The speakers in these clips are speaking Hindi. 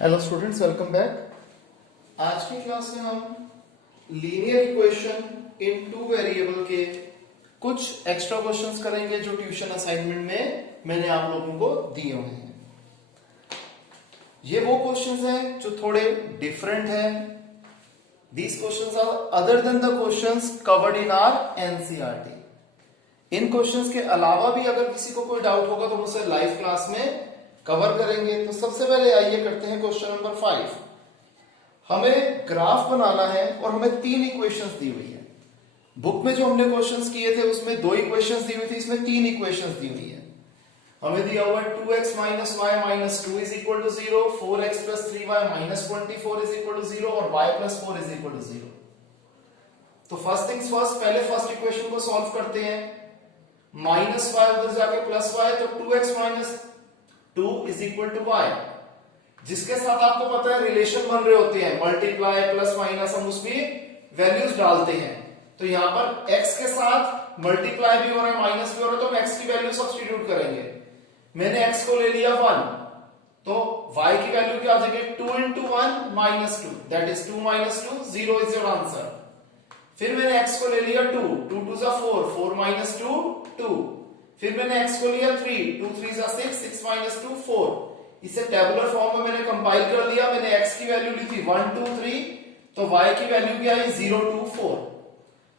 Hello students, welcome back. आज की क्लास में हम linear equation in two variable के कुछ एक्स्ट्रा क्वेश्चंस करेंगे जो ट्यूशन असाइनमेंट में मैंने आप लोगों को दिए हुए हैं। ये वो क्वेश्चंस हैं जो थोड़े डिफरेंट हैं। These questions are other than the questions covered in our NCERT. इन क्वेश्चंस के अलावा भी अगर किसी को कोई डाउट होगा तो हम उसे लाइव क्लास में कवर करेंगे। तो सबसे पहले आइए करते हैं क्वेश्चन नंबर 5। हमें ग्राफ बनाना है और हमें 3 इक्वेशंस दी हुई है। बुक में जो हमने क्वेश्चंस किए थे उसमें 2 इक्वेशंस दी हुई थी, इसमें 3 इक्वेशंस दी हुई है। हमें दिया हुआ है 2x minus y minus 2 is equal to 0, 4x plus 3y minus 24 is equal to 0 और y plus 4 is equal to 0। तो फर्स्ट थिंग्स फर्स्ट, पहले फर्स्ट इक्वेशन को सॉल्व करते हैं। माइनस वाई उधर जाके प्लस वाई, तो 2x minus 2 is equal to y, जिसके साथ आपको पता है रिलेशन बन रहे होते हैं, मल्टीप्लाई प्लस माइनस, हम उसमें वैल्यूज डालते हैं। तो यहां पर x के साथ मल्टीप्लाई भी हो रहा है माइनस भी हो रहा है, तो हम x की वैल्यू सब्स्टिट्यूट करेंगे। मैंने x को ले लिया 1, तो y की वैल्यू क्या आ जाएगी 2 into 1 minus 2, that is 2 minus 2, 0 is your answer. फिर मैंने x को ले लिया 2, 2 2 जा 4, 4 minus 2 2। फिर मैंने x को लिया 3, 2 3 जा 6, 6 minus 2 4। इसे टेबुलर फॉर्म में मैंने कंपाइल कर लिया। मैंने x की वैल्यू ली थी 1 2 3, तो y की वैल्यू क्या आई 0 2 4।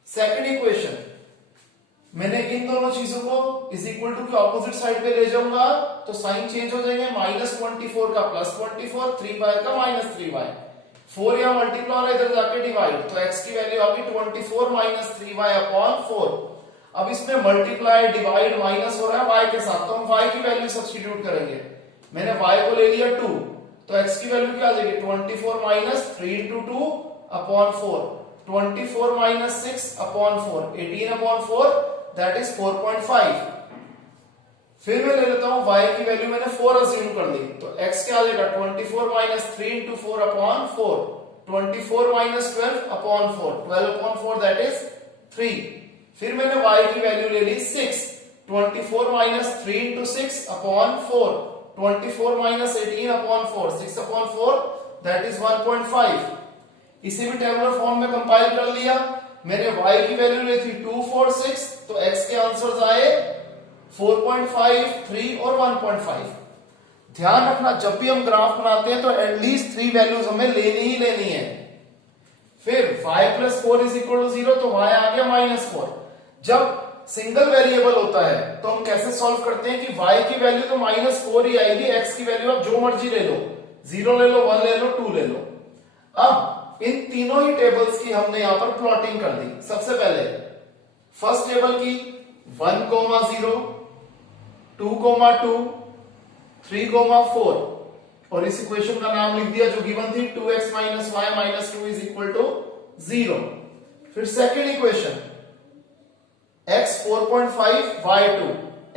सेकंड इक्वेशन, मैंने इन दोनों चीजों को इज इक्वल टू के ऑपोजिट साइड पे ले जाऊंगा तो साइन चेंज हो जाएंगे। माइनस 24 का प्लस 24, 3y का माइनस 3y, 4 या मल्टीप्लाई इधर जाके डिवाइड, तो x की वैल्यू आ गई 24 माइनस 3y अपॉन 4। अब इसमें मल्टीप्लाई डिवाइड माइनस हो रहा है y के साथ, तो हम y की वैल्यू सब्स्टिट्यूट करेंगे। मैंने y को ले लिया 2, तो x की वैल्यू क्या आ जाएगी 24 minus 3 into 2 upon 4, 24 minus 6 upon 4, 18 upon 4, that is 4.5। फिर मैं ले लेता हूं y की वैल्यू मैंने 4 अज्यूम कर ली, तो x क्या आ जाएगा 24 minus 3 into 4 upon 4, 24 minus 12 upon 4, 12 upon 4 that is 3। फिर मैंने y की वैल्यू ले ली 6, 24 minus 3 into 6 upon 4, 24 minus 18 upon 4, 6 upon 4 that is 1.5। इसे भी टेबुलर फॉर्म में कंपाइल कर लिया। मैंने y की वैल्यू ली थी 2 4 6, तो x के आंसर्स आए 4.5, 3 और 1.5। ध्यान रखना जब भी हम ग्राफ बनाते हैं तो एटलीस्ट 3 वैल्यूज हमें लेनी ही लेनी है। फिर y plus 4 is equal to 0, तो y आ गया माइनस 4। जब सिंगल वेरिएबल होता है तो हम कैसे सॉल्व करते हैं कि y की वैल्यू तो माइनस 4 ही आएगी, x की वैल्यू आप जो मर्जी ले लो, 0 ले लो, 1 ले लो, 2 ले लो। अब इन तीनों ही टेबल्स की हमने यहां पर प्लॉटिंग कर दी। सबसे पहले फर्स्ट टेबल की 1, 0, 2, 2, 3, 4, और इस इक्वेशन का नाम लिख दिया जो गिवन थी 2x minus y minus 2 is equal to 0। फिर second equation x 4.5 y2,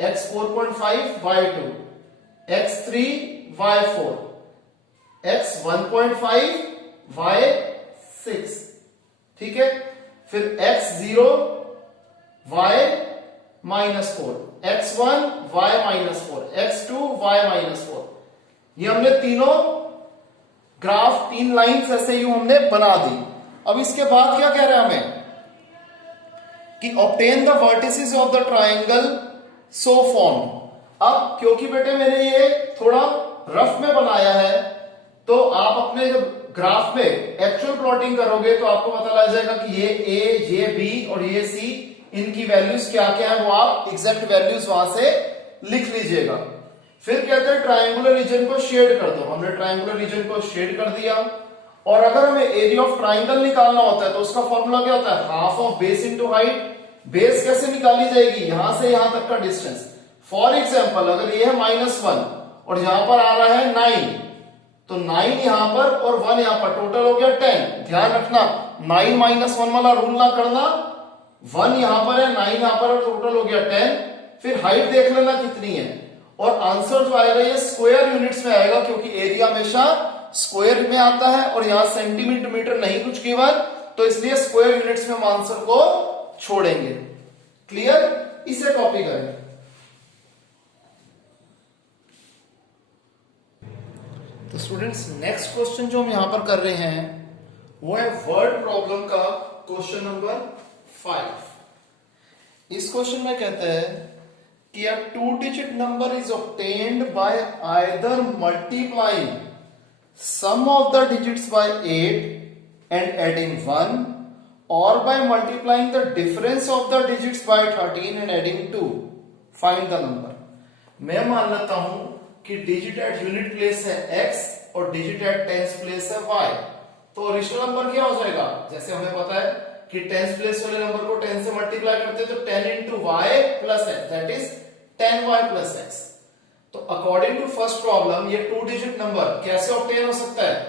x 4.5 y2, x 3 y4, x 1.5 y6, ठीक है। फिर x 0 y minus 4, x1 y minus 4, x2 y minus 4। ये हमने तीनों ग्राफ 3 लाइंस ऐसे ही हमने बना दी। अब इसके बाद क्या कह रहा है हमें कि obtain the vertices of the triangle so formed. अब क्योंकि बेटे मैंने ये थोड़ा रफ में बनाया है, तो आप अपने जब ग्राफ में एक्चुअल प्लॉटिंग करोगे तो आपको पता लग जाएगा कि ये a, ये b और ये c, इनकी वैल्यूज क्या क्या है वो आप एग्जैक्ट वैल्यूज वहां से लिख लीजिएगा। फिर कहते हैं ट्राइंगुलर रीजन को शेड कर दो। हमने ट्राइंगुलर रीजन को शेड कर दिया। और अगर हमें एरिया ऑफ ट्राइंगल निकालना होता है तो उसका फॉर्मूला क्या होता है, half of base into height. Base कैसे निकाली जाएगी, यहां से यहां तक का डिस्टेंस। फॉर एग्जांपल अगर ये है -1 और यहां पर आ रहा है 9, तो 9 यहां पर और 1 यहां पर, टोटल हो गया 10। ध्यान रखना 9 - 1 वाला रूल ना करना, 1 यहां पर है, 9 यहां पर, और टोटल हो गया 10। फिर हाइट देख लेना कितनी है, और आंसर जो आएगा ये स्क्वायर यूनिट्स में आएगा, क्योंकि एरिया हमेशा स्क्वायर में आता है और यहां सेंटीमीटर मीटर नहीं कुछ गिवन, तो इसलिए स्क्वायर यूनिट्स में हम आंसर को छोड़ेंगे। क्लियर, इसे कॉपी करें। तो स्टूडेंट्स नेक्स्ट क्वेश्चन जो हम यहां पर कर रहे हैं वो है वर्ड प्रॉब्लम का क्वेश्चन नंबर 5। इस क्वेश्चन में कहता है कि a 2-digit number is obtained by either multiplying sum of the digits by 8 and adding 1 or by multiplying the difference of the digits by 13 and adding 2. Find the number. मैं मान लेता हूं कि डिजिट एट यूनिट प्लेस है x और डिजिट एट टेंस प्लेस है y। तो ओरिजिनल नंबर क्या हो जाएगा? जैसे हमें पता है कि टेंस प्लेस वाले नंबर को 10 से मल्टीप्लाई करते हैं तो 10 into y plus x, that is 10y plus x। तो अकॉर्डिंग टू फर्स्ट प्रॉब्लम ये 2 डिजिट नंबर कैसे ऑब्टेन हो सकता है?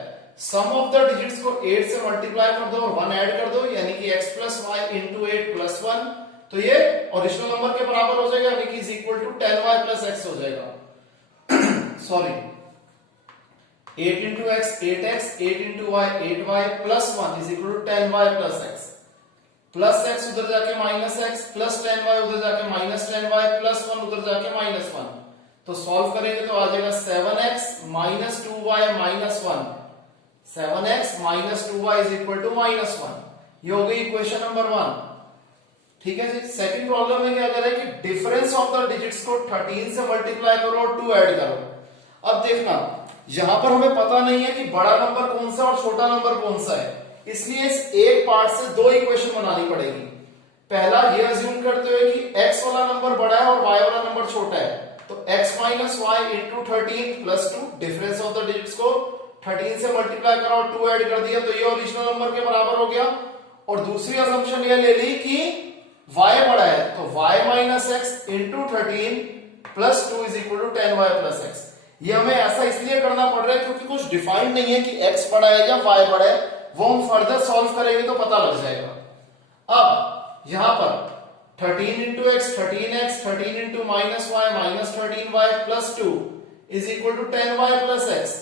सम ऑफ द डिजिट्स को 8 से मल्टीप्लाई कर दो और 1 ऐड कर दो, यानी कि x plus y into 8 plus 1, तो ये ओरिजिनल नंबर के बराबर हो जाएगा, यानी कि is equal to 10y plus x हो जाएगा। Sorry, 8 into x 8x, 8 into y 8y plus 1 is equal to 10y plus x। Plus x उधर जाके माइनस x प्लस 10y उधर जाके माइनस 10y प्लस 1 उधर जाके माइनस 1। तो सॉल्व करेंगे तो आ जाएगा 7x minus 2y minus 1। 7x minus 2y is equal to minus 1। ये हो गई इक्वेशन नंबर 1। ठीक है जी। सेकंड प्रॉब्लम में क्या करें कि डिफरेंस ऑफ द डिजिट्स को 13 से मल्टीप्लाई करो और 2 ऐड करो। अब देखना, यहां पर हमें पता नहीं है कि बड़ा नंबर कौन सा और छोटा नंबर कौन सा है, इसलिए इस एक पार्ट से दो इक्वेशन बनानी पड़ेगी। पहला ये अज्यूम करते हुए कि x वाला नंबर बड़ा है और y वाला नंबर छोटा है, तो x minus y into 13 plus 2, difference of the digits को 13 से मल्टीप्लाई करा और 2 ऐड कर दिया, तो ये ओरिजिनल नंबर के बराबर हो गया। और दूसरी असम्पशन ये ले ली कि y बड़ा है, तो y minus x into 13 plus 2 is equal to 10y plus x। ये हमें ऐसा इसलिए करना पड़ रहा है क्योंकि कुछ डिफाइंड नहीं है कि x बड़ा है या y बड़ा है, वो हम फर्दर सॉल्व करेंगे तो पता लग जाएगा। अब यहां पर 13 into x 13x, 13 into minus y minus 13y plus 2 is equal to 10y plus x।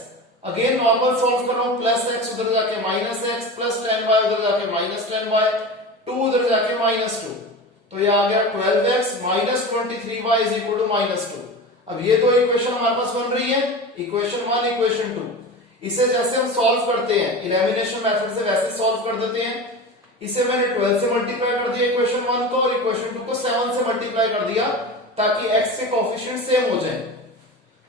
Again normal solve कर रहा हूं, प्लस x उधर जाके माइनस x प्लस 10y उधर जाके माइनस 10y, 2 उधर जाके माइनस 2, तो ये आ गया 12x minus 23y is equal to minus 2। अब ये दो इक्वेशन हमारे पास बन रही है, इक्वेशन 1 इक्वेशन 2। इसे जैसे हम सॉल्व करते हैं एलिमिनेशन मेथड से वैसे सॉल्व कर देते हैं। इसे मैंने 12 से मल्टीप्लाई कर दिया इक्वेशन 1 को और इक्वेशन 2 को 7 से मल्टीप्लाई कर दिया ताकि x के कोएफिशिएंट सेम हो जाए।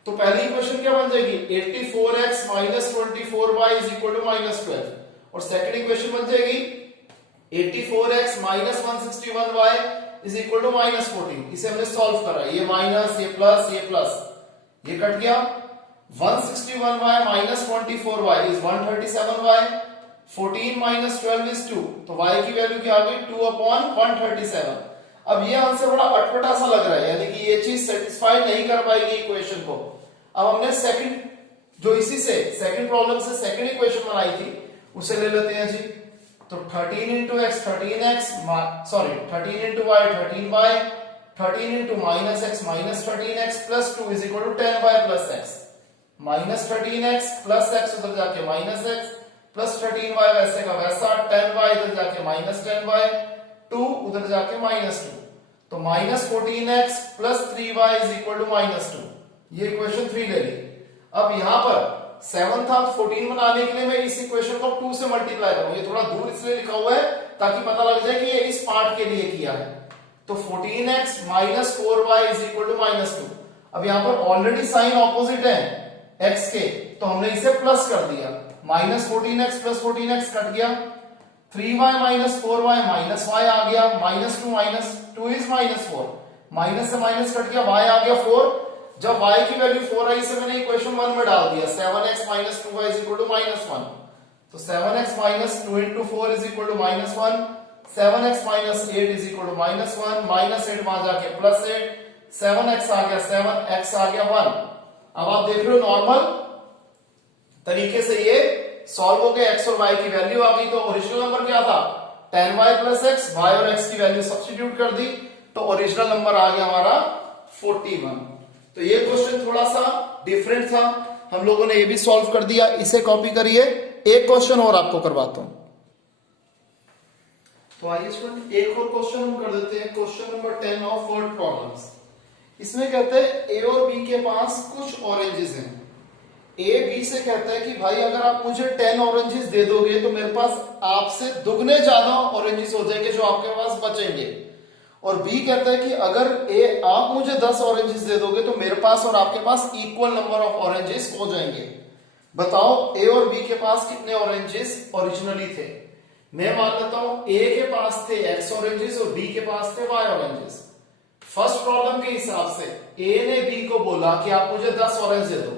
तो पहली इक्वेशन क्या बन जाएगी? 84x minus 24y is equal to minus 12। और सेकंड इक्वेशन बन जाएगी 84x minus 161y is equal to minus 14। इसे हमने सॉल्व करा, ये माइनस ये प्लस ये कट गया। 161y minus 24y is 137y, 14 minus 12 is 2, तो y की वैल्यू क्या आ गई? 2 अपॉन 137। अब ये आंसर बड़ा अटपटा सा लग रहा है, यानी कि ये चीज सेटिस्फाई नहीं कर पाएगी इक्वेशन को। अब हमने सेकंड जो इसी से सेकंड प्रॉब्लम से सेकंड इक्वेशन बनाई थी उसे ले लेते हैं जी। तो 13 into x 13x, sorry 13 into y 13y, 13 into minus x minus 13x plus 2 is equal to 10y plus x। Minus 13x plus x उधर जाके माइनस x प्लस 13y वैसे का वैसा, 10y इधर जाके माइनस 10y, 2 उधर जाके माइनस 2, तो minus 14x plus 3y is equal to minus 2। ये इक्वेशन 3 ले ली। अब यहां पर 7 था, 14 बनाने के लिए मैं इस इक्वेशन को 2 से मल्टीप्लाई करूं। ये थोड़ा दूर इसलिए लिखा हुआ है ताकि पता लग जाए कि ये इस पार्ट के लिए किया है। तो 14x minus 4y is equal to minus 2। अब यहां पर ऑलरेडी साइन ऑपोजिट है x के, तो हमने इसे प्लस कर दिया। Minus 14x plus 14x cut गया, 3y minus 4y minus y आ गया, minus 2 minus 2 is minus 4, minus से माइनस कट गया, y आ गया 4। जब y की वैल्यू 4 आई इसे मैंने इक्वेशन 1 में डाल दिया, 7x minus 2y is equal to minus 1। तो 7x minus 2 into 4 is equal to minus 1, 7x minus 8 is equal to minus 1, minus 8 वहां जाके प्लस 8, 7x आ गया 7, x आ गया 1। अब आप देख रहे हो नॉर्मल तरीके से ये सॉल्व हो गया, x और y की वैल्यू आ गई। तो ओरिजिनल नंबर क्या था? 10y प्लस x, y और x की वैल्यू सब्स्टिट्यूट कर दी, तो ओरिजिनल नंबर आ गया हमारा 41। तो ये क्वेश्चन थोड़ा सा डिफरेंट था, हम लोगों ने ये भी सॉल्व कर दिया। इसे कॉपी करिए, एक क्वेश्चन और आपको करवाता हूं। तो आइए स्टूडेंट एक और क्वेश्चन हम कर देते हैं, question number 10 of word problems. इसमें कहते हैं ए और बी के पास कुछ ऑरेंजेस हैं, ए बी से कहता है कि भाई अगर आप मुझे 10 ऑरेंजेस दे दोगे तो मेरे पास आपसे दुगने ज्यादा ऑरेंजेस हो जाएंगे जो आपके पास बचेंगे। और बी कहता है कि अगर ए आप मुझे 10 ऑरेंजेस दे दोगे तो मेरे पास और आपके पास इक्वल नंबर ऑफ ऑरेंजेस हो जाएंगे। बताओ ए और बी के पास कितने ऑरेंजेस ओरिजिनली थे। मैं मान लेता हूं ए के पास थे x ऑरेंजेस और बी के पास थे y ऑरेंजेस। फर्स्ट प्रॉब्लम के हिसाब से ए ने बी को बोला कि आप मुझे 10 ऑरेंज दे दो,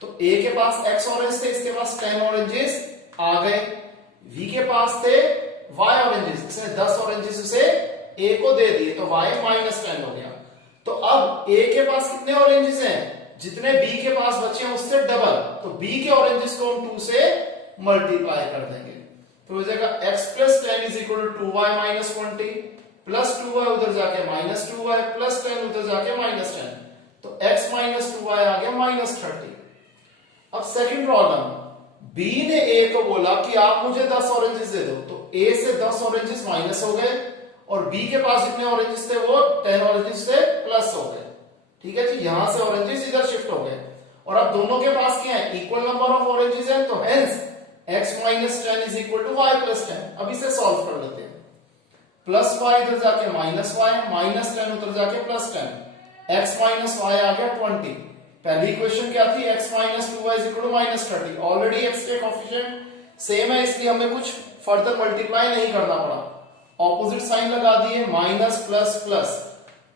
तो ए के पास x ऑरेंज थे, इसके पास 10 ऑरेंजेस आ गए। v के पास थे y ऑरेंजेस, इसने 10 ऑरेंजेस उसे a को दे दिए तो y -10 हो गया। तो अब a के पास कितने ऑरेंजेस हैं, जितने b के पास बचे हैं उससे डबल, तो b के ऑरेंजेस को हम 2 से मल्टीप्लाई कर देंगे तो हो जाएगा x + 10 = 2y - 20 प्लस 2y उधर जाके -2y प्लस 10 उधर जाके -10, तो x - 2y आ गया -30। अब सेकंड प्रॉब्लम, b ने a को बोला कि आप मुझे 10 ऑरेंजेस दे दो, तो a से 10 ऑरेंजेस माइनस हो गए और b के पास जितने ऑरेंजेस थे वो 10 ऑरेंजेस से प्लस हो गए। ठीक है जी, यहां से ऑरेंजेस इधर शिफ्ट हो गए और अब दोनों के पास क्या है, इक्वल नंबर ऑफ ऑरेंजेस है, तो हेंस x - 10 = y + 10। अब इसे सॉल्व कर लेते हैं। प्लस y इधर जाके -y -10 उधर जाके +10, x - y आ गया 20। पहली इक्वेशन क्या थी, x - 2y = -30। ऑलरेडी x के कोएफिशिएंट सेम है इसलिए हमें कुछ फर्दर मल्टीप्लाई नहीं करना पड़ा, ऑपोजिट साइन लगा दिए, माइनस प्लस प्लस,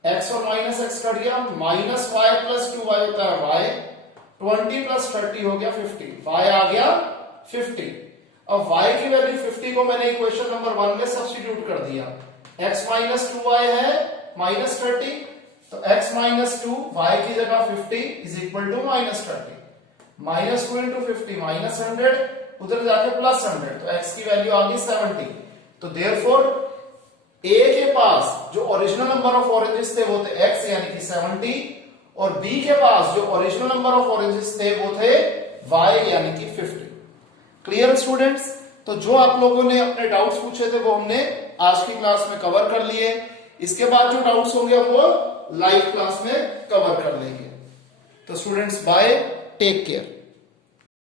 x और माइनस x कट गया, -y + 2y होता है y, 20 + 30 हो गया 50, y आ गया 50। अब y की वैल्यू 50 को मैंने इक्वेशन नंबर 1 में सब्स्टिट्यूट कर दिया, x - 2y है -30, तो x - 2 y की जगह 50 = -30, -2 × 50 -100 उधर जाके +100, तो x की वैल्यू आ गई 70। तो देयरफॉर a के पास जो ओरिजिनल नंबर ऑफ ऑरेंजेस थे वो थे x यानी कि 70 और b के पास जो ओरिजिनल नंबर ऑफ ऑरेंजेस थे वो थे y यानी कि 50। क्लियर स्टूडेंट्स, तो जो आप लोगों ने अपने डाउट्स पूछे थे वो हमने आज की क्लास में कवर कर लिए। इसके बाद जो डाउट्स होंगे वो लाइव क्लास में कवर कर लेंगे। तो स्टूडेंट्स बाय, टेक केयर।